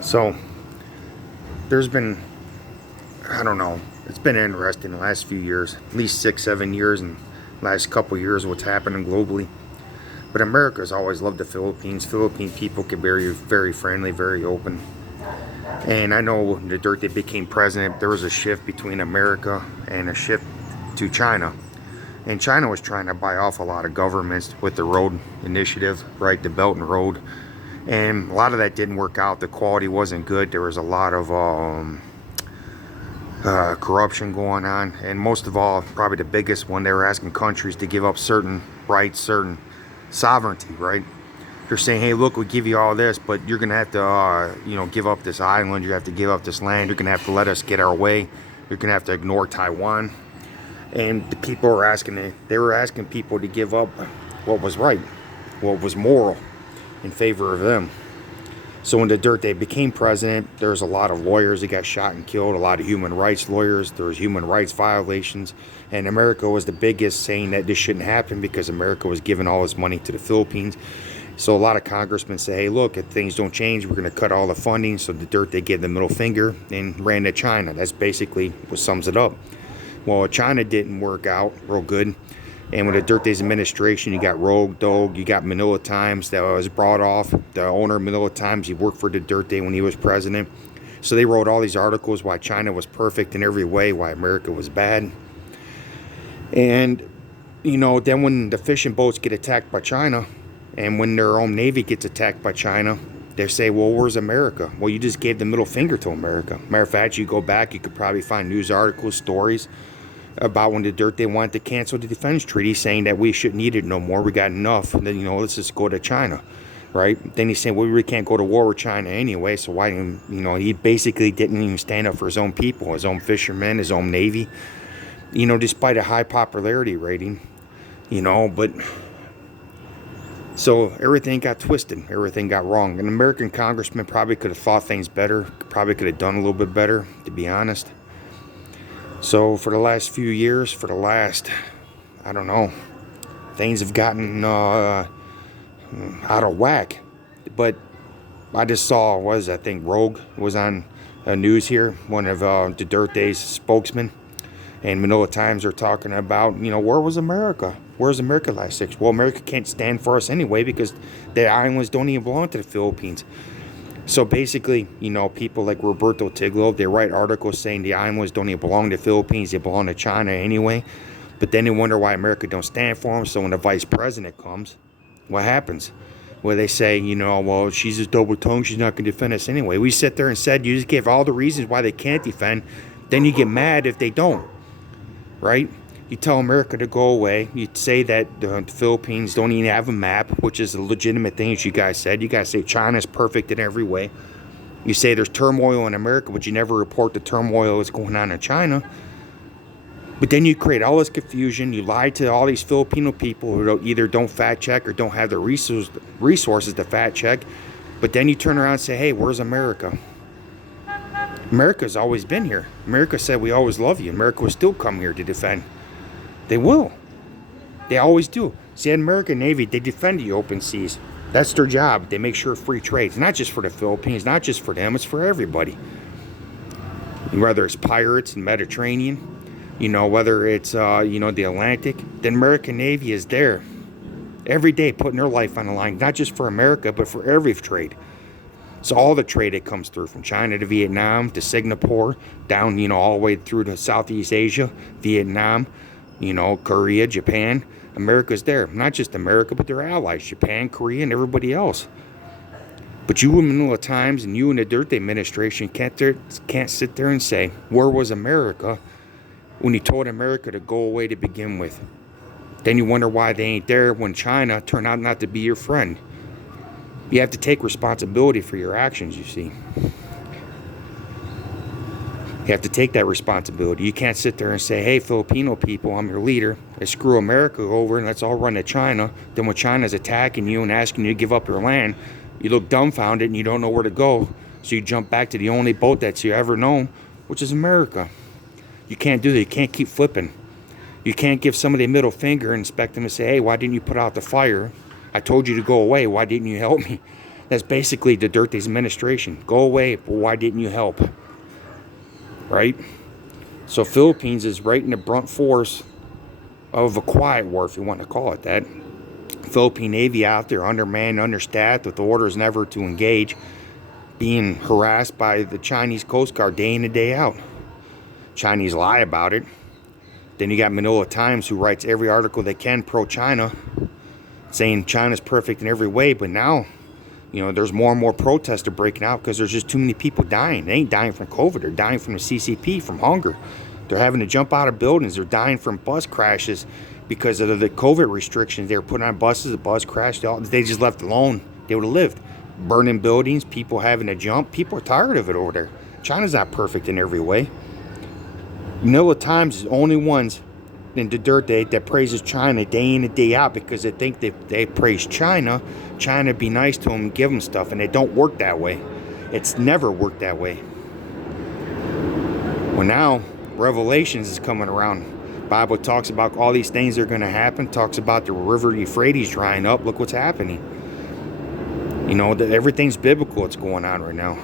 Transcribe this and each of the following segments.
So there's been, I don't know, it's been interesting the last few years, at least 6, 7 years, and last couple years what's happening globally. But America's always loved the Philippines. Philippine people can be very, very friendly, very open. And I know the dirt they became president, there was a shift between America and a shift to China. And China was trying to buy off a lot of governments with the road initiative, right? The Belt and Road. And a lot of that didn't work out. The quality wasn't good. There was a lot of corruption going on. And most of all, probably the biggest one, they were asking countries to give up certain rights, certain sovereignty, right? They're saying, hey, look, we give you all this, but you're going to have to, give up this island. You have to give up this land. You're going to have to let us get our way. You're going to have to ignore Taiwan. And the people were they were asking people to give up what was right, what was moral in favor of them. So when Duterte became president, there was a lot of lawyers that got shot and killed, a lot of human rights lawyers. There was human rights violations. And America was the biggest, saying that this shouldn't happen because America was giving all this money to the Philippines. So a lot of congressmen say, hey, look, if things don't change, we're going to cut all the funding. So Duterte gave the middle finger and ran to China. That's basically what sums it up. Well, China didn't work out real good. And with Duterte's administration, you got Rogue Dog, you got Manila Times that was brought off. The owner of Manila Times, he worked for Duterte when he was president. So they wrote all these articles why China was perfect in every way, why America was bad. And, then when the fishing boats get attacked by China, and when their own Navy gets attacked by China, they say, well, where's America? Well, you just gave the middle finger to America. Matter of fact, you go back, you could probably find news articles, stories about when Duterte wanted to cancel the defense treaty, saying that we shouldn't need it no more. We got enough. And then, let's just go to China, right? Then he's saying, well, we really can't go to war with China anyway. So why didn't, he basically didn't even stand up for his own people, his own fishermen, his own Navy, despite a high popularity rating, but so everything got twisted, everything got wrong. An American congressman probably could have thought things better, probably could have done a little bit better, to be honest. So for the last few years, I don't know, things have gotten out of whack. But I just saw, Rogue was on news here, one of Duterte's spokesmen. And Manila Times are talking about, where was America? Where's America last 6? Well, America can't stand for us anyway because the islands don't even belong to the Philippines. So basically, people like Roberto Tiglo, they write articles saying the islands don't even belong to the Philippines, they belong to China anyway. But then they wonder why America don't stand for them. So when the vice president comes, what happens? Well, they say, well, she's just double-tongued, she's not going to defend us anyway. We sit there and said, you just gave all the reasons why they can't defend, then you get mad if they don't, right? You tell America to go away. You say that the Philippines don't even have a map, which is a legitimate thing, as you guys said. You guys say China's perfect in every way. You say there's turmoil in America, but you never report the turmoil that's going on in China. But then you create all this confusion. You lie to all these Filipino people who either don't fact check or don't have the resources to fact check. But then you turn around and say, hey, where's America? America's always been here. America said we always love you. America will still come here to defend. They will. They always do. See, the American Navy, they defend the open seas. That's their job. They make sure free trade. It's not just for the Philippines, not just for them, it's for everybody. Whether it's pirates in the Mediterranean, whether it's, the Atlantic, the American Navy is there every day putting their life on the line, not just for America, but for every trade. So all the trade that comes through from China to Vietnam to Singapore, down, all the way through to Southeast Asia, Vietnam, Korea, Japan, America's there. Not just America, but their allies, Japan, Korea, and everybody else. But you in Manila Times and you in the Duterte administration can't sit there and say, where was America when you told America to go away to begin with? Then you wonder why they ain't there when China turned out not to be your friend. You have to take responsibility for your actions, you see. You have to take that responsibility. You can't sit there and say, hey, Filipino people, I'm your leader. Let's screw America over and let's all run to China. Then when China's attacking you and asking you to give up your land, you look dumbfounded and you don't know where to go. So you jump back to the only boat that's you ever known, which is America. You can't do that. You can't keep flipping. You can't give somebody a middle finger and expect them to say, hey, why didn't you put out the fire? I told you to go away. Why didn't you help me? That's basically Duterte's administration. Go away. Well, why didn't you help? Right? So Philippines is right in the brunt force of a quiet war, if you want to call it that. Philippine Navy out there undermanned, understaffed, with orders never to engage, being harassed by the Chinese Coast Guard day in and day out. Chinese lie about it. Then you got Manila Times, who writes every article they can pro-China, saying China's perfect in every way. But now, there's more and more protests are breaking out because there's just too many people dying. They ain't dying from COVID. They're dying from the CCP, from hunger. They're having to jump out of buildings. They're dying from bus crashes because of the COVID restrictions. They were putting on buses, the bus crashed. They just left alone. They would have lived. Burning buildings, people having to jump. People are tired of it over there. China's not perfect in every way. Manila Times is the only ones in Duterte that praises China day in and day out, because they think that they praise China, China be nice to them and give them stuff, and it don't work that way. It's never worked that way. Well, now Revelations is coming around. Bible talks about all these things that are going to happen, talks about the river Euphrates drying up. Look what's happening. That everything's biblical. It's going on right now.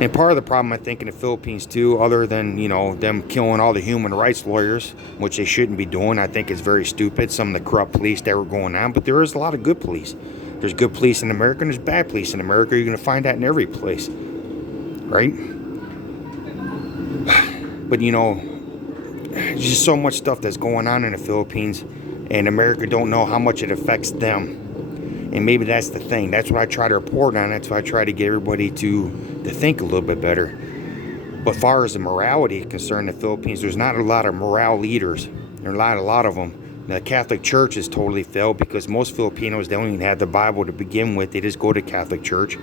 And part of the problem, I think, in the Philippines too, other than, them killing all the human rights lawyers, which they shouldn't be doing, I think it's very stupid, some of the corrupt police that were going on. But there is a lot of good police. There's good police in America and there's bad police in America. You're going to find that in every place. Right? But, there's just so much stuff that's going on in the Philippines, and America don't know how much it affects them. And maybe that's the thing. That's what I try to report on. That's why I try to get everybody to think a little bit better. But as far as the morality concerned in the Philippines, there's not a lot of morale leaders. There are not a lot of them. The Catholic Church has totally failed, because most Filipinos don't even have the Bible to begin with. They just go to Catholic Church.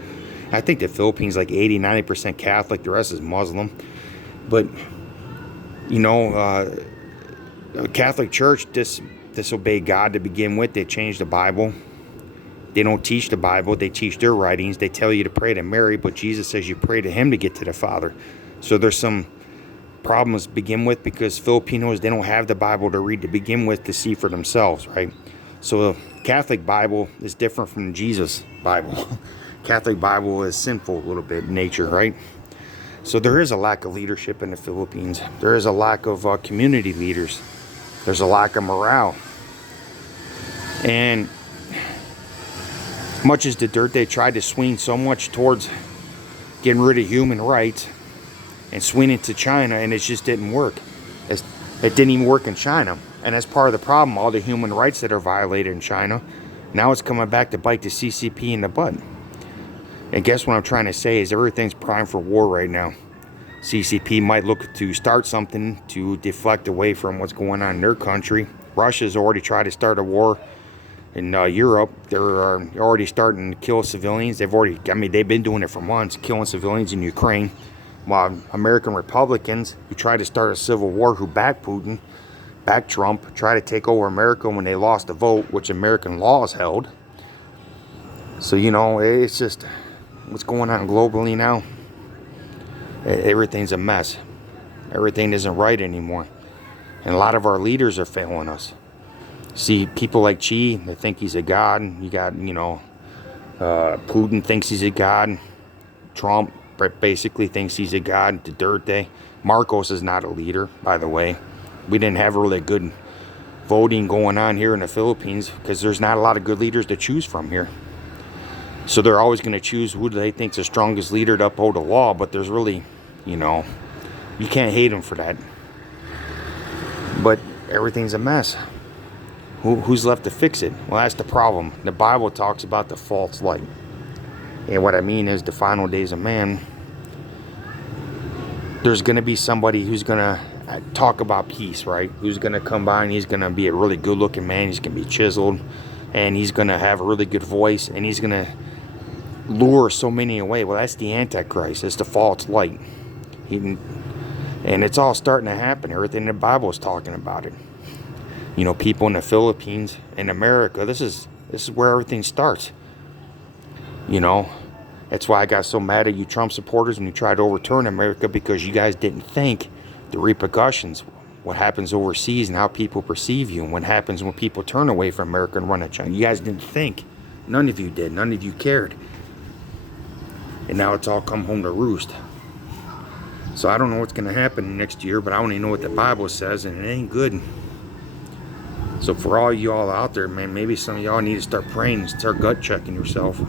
I think the Philippines like 80-90% Catholic. The rest is Muslim. But, the Catholic Church disobeyed God to begin with. They changed the Bible. They don't teach the Bible. They teach their writings. They tell you to pray to Mary, but Jesus says you pray to him to get to the Father. So there's some problems to begin with, because Filipinos, they don't have the Bible to read to begin with to see for themselves, right? So the Catholic Bible is different from Jesus Bible. Catholic Bible is sinful a little bit in nature, right? So there is a lack of leadership in the Philippines. There is a lack of community leaders. There's a lack of morale. And much as Duterte tried to swing so much towards getting rid of human rights and swinging to China, and it just didn't work. It didn't even work in China. And that's part of the problem, all the human rights that are violated in China. Now it's coming back to bite the CCP in the butt. And guess what I'm trying to say is everything's primed for war right now. CCP might look to start something to deflect away from what's going on in their country. Russia's already tried to start a war in Europe. They're already starting to kill civilians. They've been doing it for months, killing civilians in Ukraine. While American Republicans who tried to start a civil war, who backed Putin, backed Trump, tried to take over America when they lost the vote, which American laws held. So, it's just what's going on globally now. Everything's a mess. Everything isn't right anymore. And a lot of our leaders are failing us. See, people like Xi, they think he's a god. You got, Putin thinks he's a god. Trump basically thinks he's a god. Duterte. Marcos is not a leader, by the way. We didn't have really good voting going on here in the Philippines because there's not a lot of good leaders to choose from here. So they're always going to choose who they think's the strongest leader to uphold the law, but there's really, you can't hate them for that. But everything's a mess. Who's left to fix it? Well, that's the problem. The Bible talks about the false light. And what I mean is the final days of man, there's going to be somebody who's going to talk about peace, right? Who's going to come by and he's going to be a really good looking man. He's going to be chiseled and he's going to have a really good voice and he's going to lure so many away. Well, that's the Antichrist. It's the false light. And it's all starting to happen. Everything in the Bible is talking about it. People in the Philippines, in America, this is where everything starts. That's why I got so mad at you Trump supporters when you tried to overturn America, because you guys didn't think the repercussions, what happens overseas and how people perceive you, and what happens when people turn away from America and run to China. You guys didn't think. None of you did. None of you cared. And now it's all come home to roost. So I don't know what's going to happen next year, but I only know what the Bible says, and it ain't good. So for all y'all out there, man, maybe some of y'all need to start praying and start gut checking yourself.